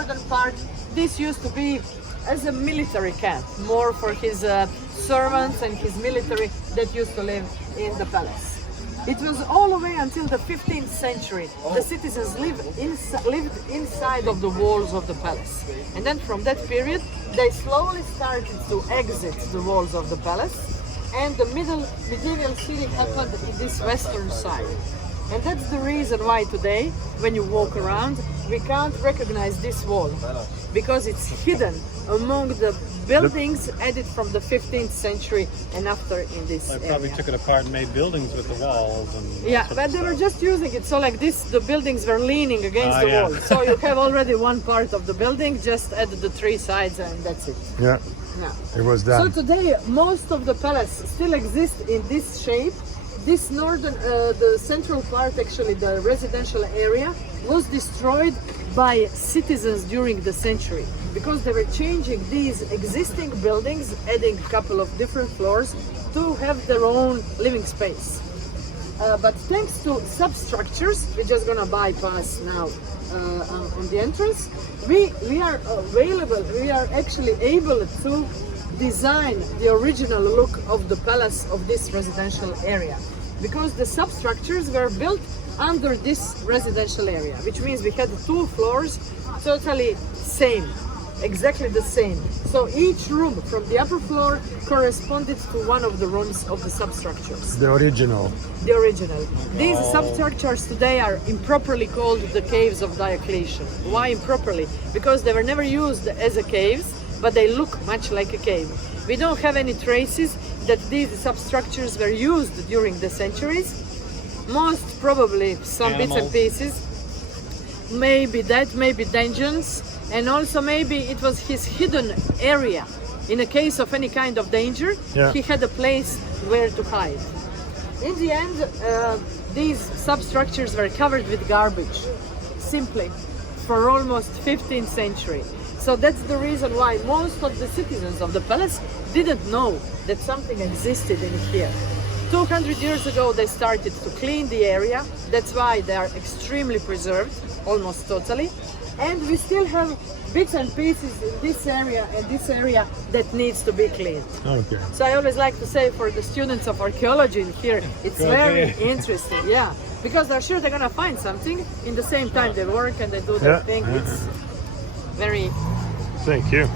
northern part, this used to be as a military camp, more for his servants and his military that used to live in the palace. It was all the way until the 15th century. The citizens lived inside of the walls of the palace. And then from that period, they slowly started to exit the walls of the palace. And the medieval city happened in this western side. And that's the reason why today, when you walk around, we can't recognize this wall. Because it's hidden among the buildings added from the 15th century and after in this I probably took it apart and made buildings with the walls. And yeah, but they were just using it. So like this, the buildings were leaning against the wall. So you have already one part of the building, just add the three sides and that's it. Yeah, No. it was done. So today, most of the palace still exists in this shape. This northern, the central part, actually the residential area, was destroyed by citizens during the century because they were changing these existing buildings, adding a couple of different floors to have their own living space. But thanks to substructures, we're just gonna bypass now on the entrance. We are actually able to design the original look of the palace of this residential area because the substructures were built under this residential area, which means we had two floors totally same, exactly the same. So each room from the upper floor corresponded to one of the rooms of the substructures. The original. The original. These substructures today are improperly called the caves of Diocletian. Why improperly? Because they were never used as a caves, but they look much like a cave. We don't have any traces that these substructures were used during the centuries. Most probably some bits and pieces. Maybe that, maybe dungeons, and also maybe it was his hidden area. In a case of any kind of danger, he had a place where to hide. In the end, these substructures were covered with garbage, simply, for almost 15th century. So that's the reason why most of the citizens of the palace didn't know that something existed in here. 200 years ago they started to clean the area, that's why they are extremely preserved, almost totally. And we still have bits and pieces in this area and this area that needs to be cleaned. Okay. So I always like to say for the students of archaeology in here, it's very interesting, yeah. Because they're sure they're gonna find something, in the same time they work and they do their thing. It's very... Thank you.